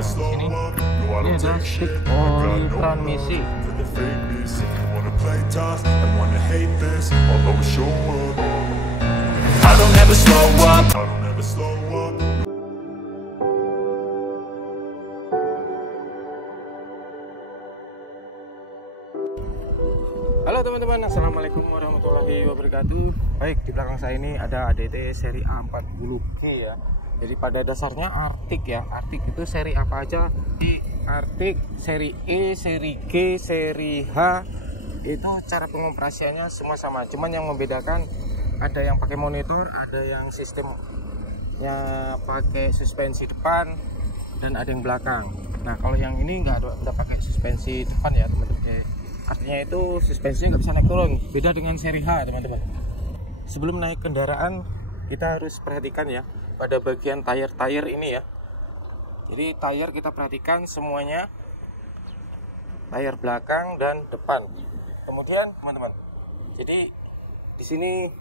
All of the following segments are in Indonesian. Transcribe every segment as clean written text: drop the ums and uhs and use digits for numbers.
sini ini ada stick oli transmisi. Halo teman-teman, assalamualaikum warahmatullahi wabarakatuh. Baik, di belakang saya ini ada ADT seri A40G ya. Jadi pada dasarnya Arctic ya. Arctic itu seri apa aja? Di Arctic seri E, seri G, seri H itu cara pengoperasiannya semua sama. Cuman yang membedakan ada yang pakai monitor, ada yang sistemnya pakai suspensi depan, dan ada yang belakang. Nah kalau yang ini nggak pakai suspensi depan ya teman-teman. Artinya itu suspensinya nggak bisa naik turun. Beda dengan seri H teman-teman. Sebelum naik kendaraan kita harus perhatikan ya pada bagian tire ini ya. Jadi tire kita perhatikan semuanya, tire belakang dan depan. Kemudian teman-teman, jadi di sini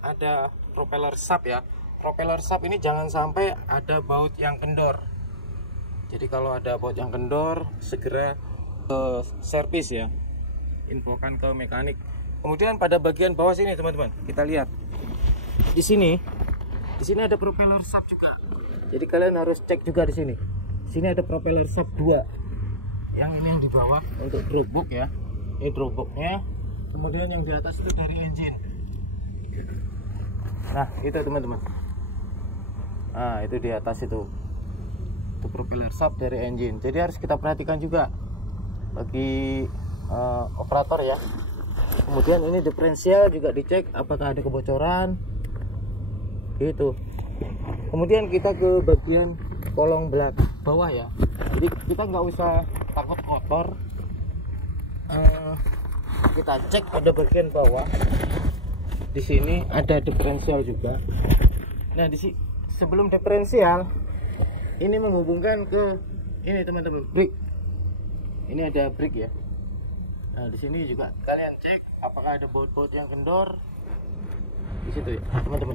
ada propeller sub ya. Propeller sub ini jangan sampai ada baut yang kendor. Jadi kalau ada baut yang kendor segera ke servis ya, infokan ke mekanik. Kemudian pada bagian bawah sini teman-teman, kita lihat di sini ada propeller sub juga. Jadi kalian harus cek juga di sini. Sini ada propeller sub 2. Yang ini yang di bawah untuk dropbox ya. Ini dropboxnya. Kemudian yang di atas itu dari engine. Nah itu teman-teman. Nah itu di atas itu propeller sub dari engine. Jadi harus kita perhatikan juga bagi operator ya. Kemudian ini diferensial juga dicek apakah ada kebocoran gitu. Kemudian kita ke bagian kolong belakang bawah ya. Jadi kita nggak usah takut kotor. Kita cek pada bagian bawah. Di sini ada diferensial juga. Nah di sebelum diferensial ini menghubungkan ke ini teman-teman, brake. Ini ada brake ya. Nah di sini juga kalian cek apakah ada baut-baut yang kendor di situ ya teman-teman.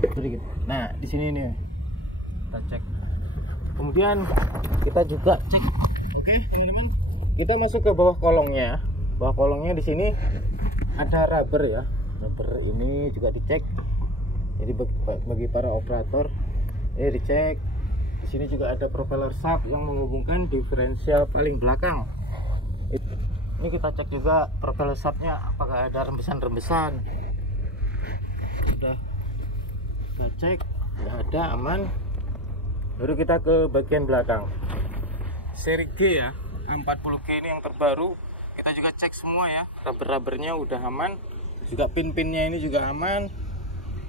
Nah di sini nih kita cek. Kemudian kita juga cek. Oke teman-teman, kita masuk ke bawah kolongnya. Bawah kolongnya di sini ada rubber ya. Rubber ini juga dicek. Jadi bagi para operator ini dicek. Di sini juga ada propeller sub yang menghubungkan diferensial paling belakang. Ini kita cek juga propeller subnya apakah ada rembesan-rembesan. Udah kita cek, nggak ada, aman. Baru kita ke bagian belakang seri G ya, A40G ini yang terbaru. Kita juga cek semua ya, rubber-rubbernya udah aman, juga pin-pinnya ini juga aman.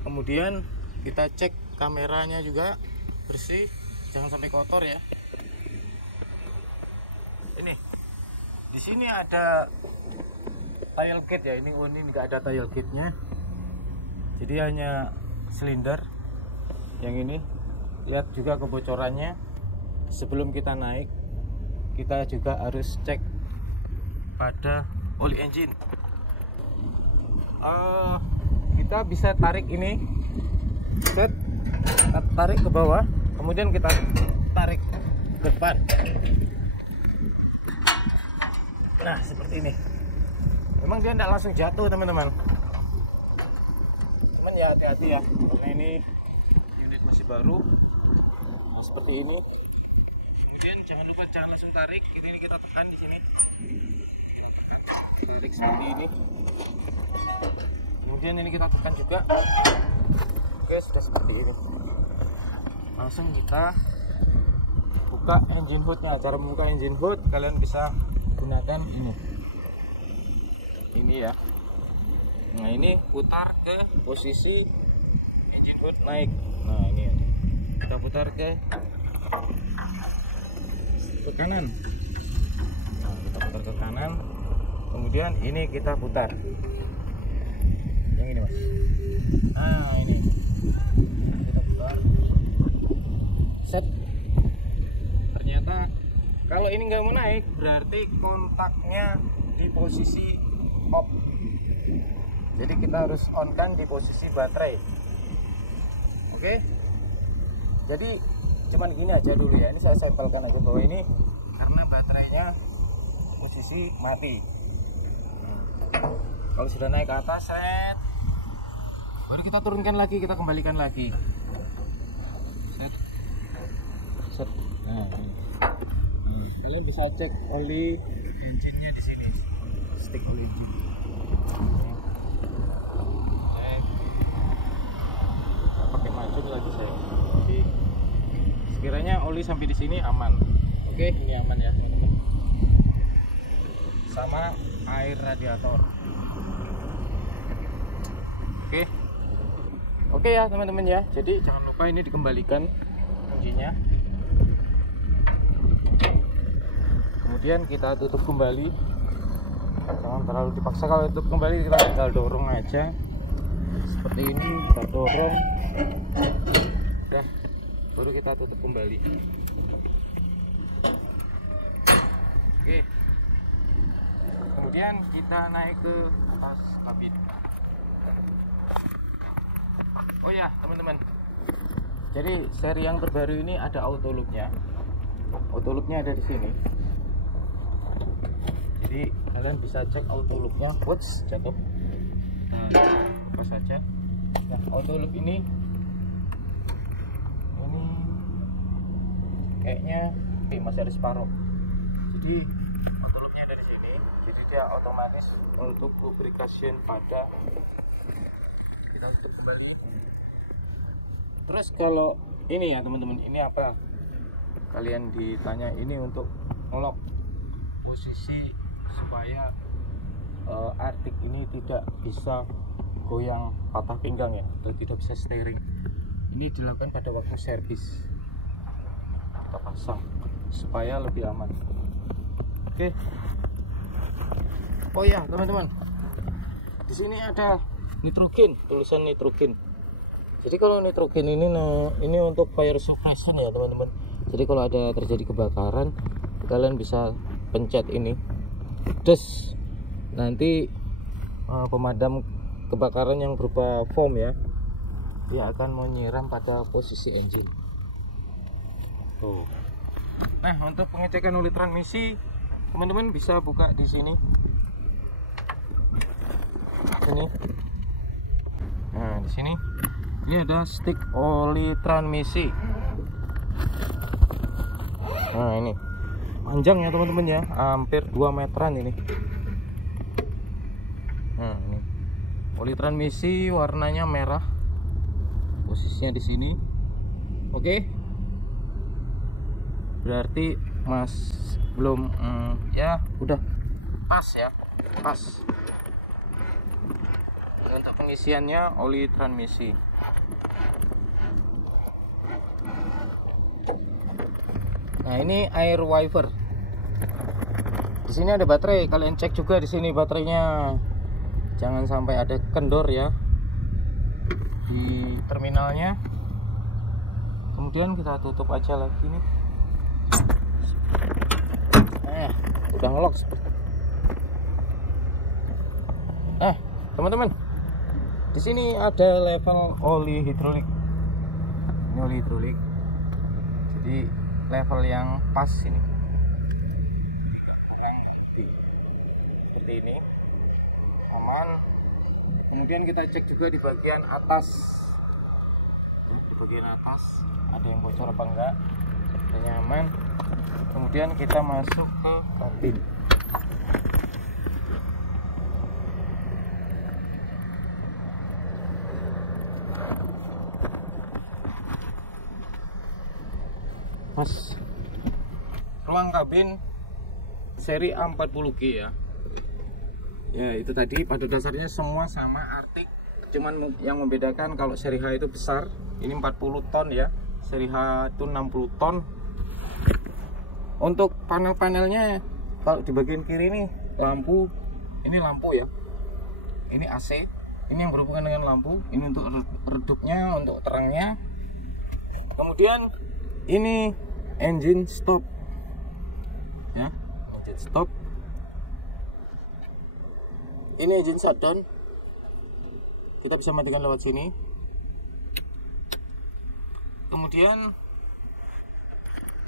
Kemudian kita cek kameranya juga bersih, jangan sampai kotor ya. Ini di sini ada tailgate ya. Ini nggak ada tailgate-nya. Jadi hanya silinder. Yang ini lihat juga kebocorannya. Sebelum kita naik, kita juga harus cek pada oli engine. Kita bisa tarik ini, kita tarik ke bawah, kemudian kita tarik ke depan. Nah seperti ini. Memang dia tidak langsung jatuh teman-teman. Cuman ya hati-hati ya, karena ini unit masih baru. Nah, seperti ini. Kemudian jangan lupa jangan langsung tarik. Ini kita tekan di sini. Tarik seperti ini. Kemudian ini kita tekan juga. Oke sudah seperti ini. Langsung kita buka engine hoodnya. Cara membuka engine hood kalian bisa gunakan ini ya. Nah ini putar ke posisi engine hood naik. Nah ini kita putar ke kanan. Nah, kita putar ke kanan. Kemudian ini kita putar yang ini mas. Nah ini kita putar. Set. Ternyata kalau ini nggak mau naik, berarti kontaknya di posisi off. Jadi kita harus on kan di posisi baterai. Oke. Jadi cuman gini aja dulu ya. Ini saya sampelkan aja bahwa ini karena baterainya posisi mati. Kalau sudah naik ke atas, set, baru kita turunkan lagi, kita kembalikan lagi. Set, set. Nah, ini. Kalian bisa cek oli engine-nya di sini, stick oli engine. Pakai macun lagi saya. Jadi sekiranya oli sampai di sini aman. Oke, ini aman ya teman-teman. Sama air radiator. Oke ya teman-teman ya. Jadi jangan lupa ini dikembalikan kuncinya. Kemudian kita tutup kembali. Jangan terlalu dipaksa, kalau tutup kembali kita tinggal dorong aja. Seperti ini kita dorong. Udah, baru kita tutup kembali. Oke. Kemudian kita naik ke atas kabin. Oh ya teman-teman, jadi seri yang terbaru ini ada auto loop-nya. Auto loop-nya ada di sini. Jadi kalian bisa cek auto loop-nya. What's jatuh? Nah, apa saja. Nah, auto loop ini kayaknya masih ada separuh. Jadi auto loop-nya ada di sini. Jadi dia otomatis untuk lubrication pada. Kita tutup kembali. Terus kalau ini ya teman-teman, ini apa? Kalian ditanya, ini untuk ngelok posisi supaya Arctic ini tidak bisa goyang patah pinggang ya, atau tidak bisa steering. Ini dilakukan pada waktu servis. Kita pasang supaya lebih aman. Oke. Oh ya teman-teman, di sini ada nitrogen, tulisan nitrogen. Jadi kalau nitrogen ini untuk fire suppression ya teman-teman. Jadi kalau ada terjadi kebakaran, kalian bisa pencet ini, terus nanti pemadam kebakaran yang berupa foam ya, dia akan menyiram pada posisi engine. Tuh. Nah, untuk pengecekan oli transmisi, teman-teman bisa buka di sini. Ini. Nah, di sini ini ada stick oli transmisi. Nah, ini panjang ya teman-teman ya, hampir 2 meteran ini. Nah, ini oli transmisi warnanya merah, posisinya di sini. Oke, berarti mas belum ya udah pas ya, pas. Untuk pengisiannya oli transmisi. Nah, ini air wiper. Di sini ada baterai, kalian cek juga di sini baterainya. Jangan sampai ada kendor ya di terminalnya. Kemudian kita tutup aja lagi nih. Udah ngelok seperti. Teman-teman, di sini ada level oli hidrolik. Ini oli hidrolik. Jadi level yang pas ini. Seperti ini. Aman. Kemudian kita cek juga di bagian atas. Di bagian atas ada yang bocor apa enggak? Nyaman. Kemudian kita masuk ke kabin. Mas, ruang kabin seri A40G ya. Ya, itu tadi pada dasarnya semua sama Arctic. Cuman yang membedakan kalau seri H itu besar, ini 40 ton ya. Seri H itu 60 ton. Untuk panel-panelnya, kalau di bagian kiri ini lampu, ini lampu ya. Ini AC, ini yang berhubungan dengan lampu. Ini untuk redupnya, untuk terangnya. Kemudian ini engine stop ya, engine stop. Ini engine shutdown, kita bisa matikan lewat sini. Kemudian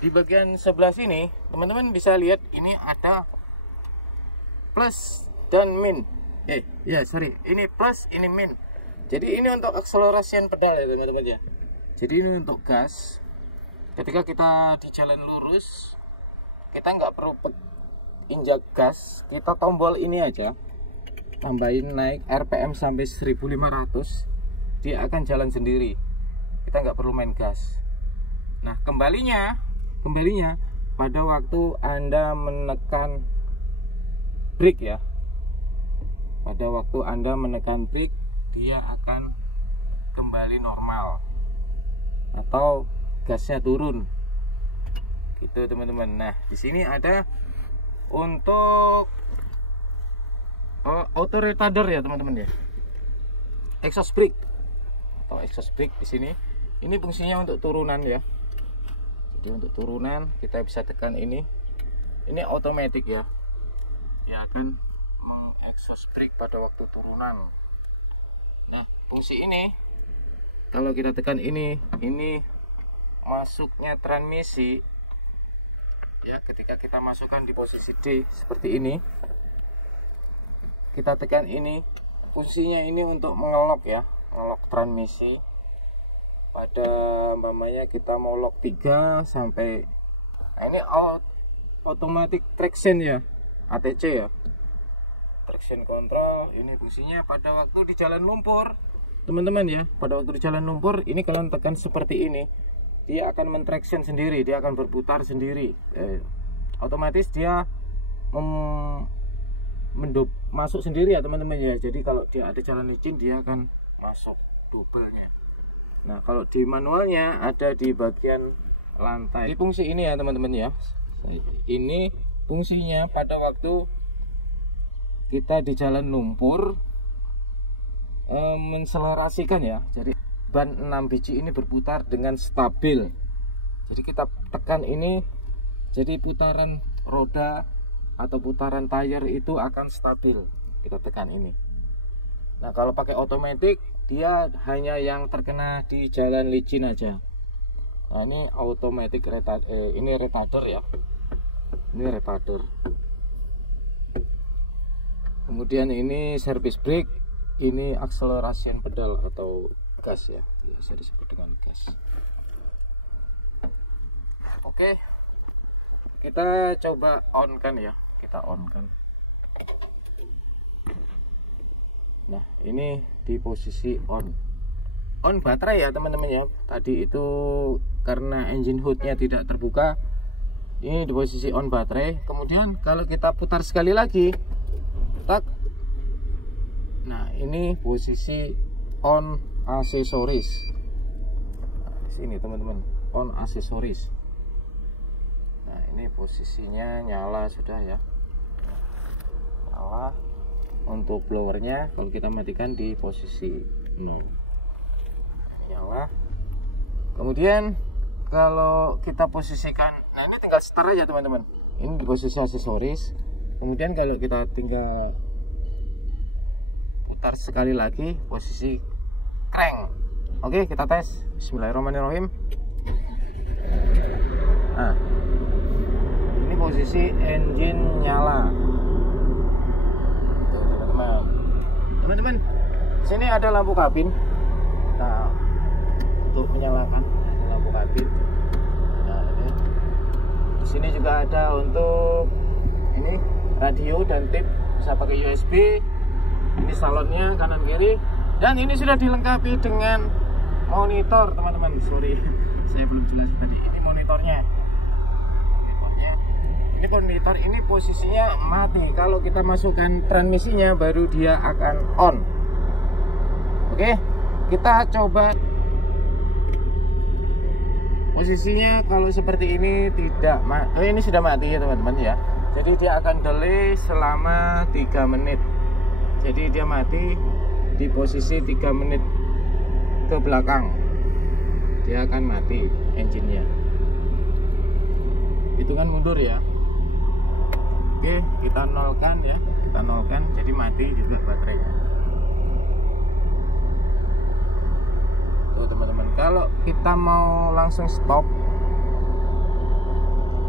di bagian sebelah sini teman-teman bisa lihat ini ada plus dan min. Ini plus, ini min. Jadi ini untuk akselerasian pedal ya teman-teman ya. Jadi ini untuk gas. Ketika kita di jalan lurus, kita nggak perlu injak gas, kita tombol ini aja, tambahin naik RPM sampai 1500, dia akan jalan sendiri. Kita nggak perlu main gas. Nah kembalinya pada waktu Anda menekan brake ya. Pada waktu Anda menekan brake, dia akan kembali normal atau gasnya turun gitu teman-teman. Nah di sini ada untuk auto retarder ya teman-teman ya, exhaust brake atau exhaust brake di sini. Ini fungsinya untuk turunan ya. Jadi untuk turunan kita bisa tekan ini otomatis ya, dia akan meng-exhaust brake pada waktu turunan. Nah fungsi ini kalau kita tekan ini masuknya transmisi ya. Ketika kita masukkan di posisi D seperti ini, kita tekan ini, fungsinya ini untuk mengelok ya, ngelok transmisi. Pada umpamanya kita mau lock 3 sampai, nah ini automatic traction ya, ATC ya, traction control. Ini fungsinya pada waktu di jalan lumpur teman-teman ya. Pada waktu di jalan lumpur ini kalian tekan seperti ini, dia akan mentraction sendiri, dia akan berputar sendiri. Otomatis dia masuk sendiri ya teman-teman ya. Jadi kalau dia ada jalan licin, dia akan masuk double-nya. Nah kalau di manualnya ada di bagian lantai. Di fungsi ini ya teman-teman ya. Ini fungsinya pada waktu kita di jalan lumpur, menselerasikan ya. Jadi ban 6 biji ini berputar dengan stabil. Jadi kita tekan ini, jadi putaran roda atau putaran tayar itu akan stabil. Kita tekan ini. Nah kalau pakai otomatis, dia hanya yang terkena di jalan licin aja. Nah ini automatic ini retarder ya. Ini retarder. Kemudian ini service brake, ini acceleration pedal atau gas ya, biasa disebut dengan gas. Oke, kita coba on kan ya, kita on kan. Nah ini di posisi on baterai ya teman-teman ya. Tadi itu karena engine hoodnya tidak terbuka, ini di posisi on baterai. Kemudian kalau kita putar sekali lagi, tak, nah ini posisi on aksesoris. Nah, sini teman-teman, on aksesoris. Nah ini posisinya nyala sudah ya, nyala. Untuk blowernya kalau kita matikan di posisi 0, nyala. Kemudian kalau kita posisikan, nah ini tinggal start aja teman-teman. Ini di posisi aksesoris. Kemudian kalau kita tinggal putar sekali lagi, posisi crank. Oke, kita tes. Bismillahirrahmanirrahim. Nah, ini posisi engine nyala. Tuh, teman-teman. Teman-teman, sini ada lampu kabin. Nah, untuk menyalakan lampu kabin. Nah, ini. Di sini juga ada untuk ini radio dan tip, bisa pakai USB. Ini salonnya kanan kiri. Dan ini sudah dilengkapi dengan monitor teman-teman. Sorry, saya belum jelas tadi. Ini monitornya. Ini monitor ini posisinya mati. Kalau kita masukkan transmisinya baru dia akan on. Oke, kita coba. Posisinya kalau seperti ini tidak ini sudah mati ya teman-teman ya. Jadi dia akan delay selama 3 menit. Jadi dia mati di posisi 3 menit ke belakang, dia akan mati engine-nya. Hitungan mundur ya. Oke, kita nolkan ya, kita nolkan, jadi mati juga baterainya. Tuh teman-teman, kalau kita mau langsung stop,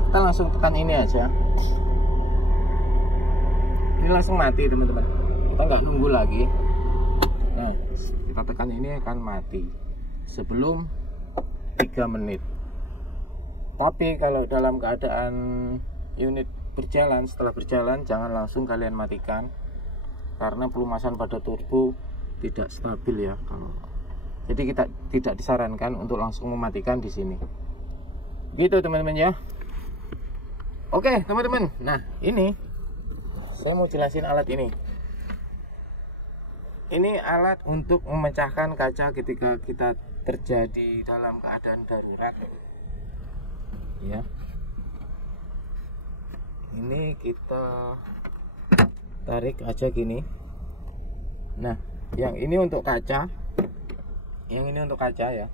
kita langsung tekan ini aja. Ini langsung mati teman-teman, kita nggak nunggu lagi. Nah, kita tekan ini akan mati sebelum 3 menit. Tapi kalau dalam keadaan unit berjalan, setelah berjalan jangan langsung kalian matikan, karena pelumasan pada turbo tidak stabil ya. Jadi kita tidak disarankan untuk langsung mematikan di sini. Gitu teman-teman ya. Oke teman-teman, nah ini saya mau jelasin alat ini. Ini alat untuk memecahkan kaca ketika kita terjadi dalam keadaan darurat ya. Ini kita tarik aja gini. Nah, yang ini untuk kaca, yang ini untuk kaca ya,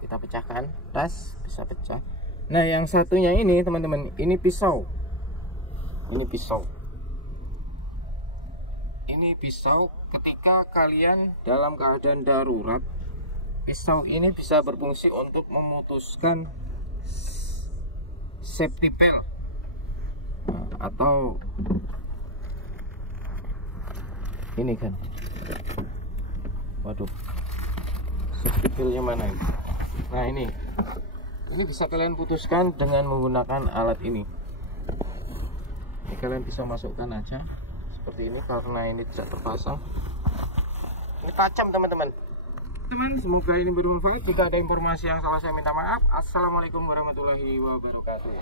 kita pecahkan, tas bisa pecah. Nah, yang satunya ini teman-teman, ini pisau. Ini pisau. Ini pisau ketika kalian dalam keadaan darurat, pisau ini bisa berfungsi untuk memutuskan safety belt, atau ini kan, waduh, safety beltnya mana ini? Nah ini bisa kalian putuskan dengan menggunakan alat ini. Ini kalian bisa masukkan aja seperti ini, karena ini tidak terpasang. Ini tajam teman-teman. Semoga ini bermanfaat. Jika ada informasi yang salah saya minta maaf. Assalamualaikum warahmatullahi wabarakatuh.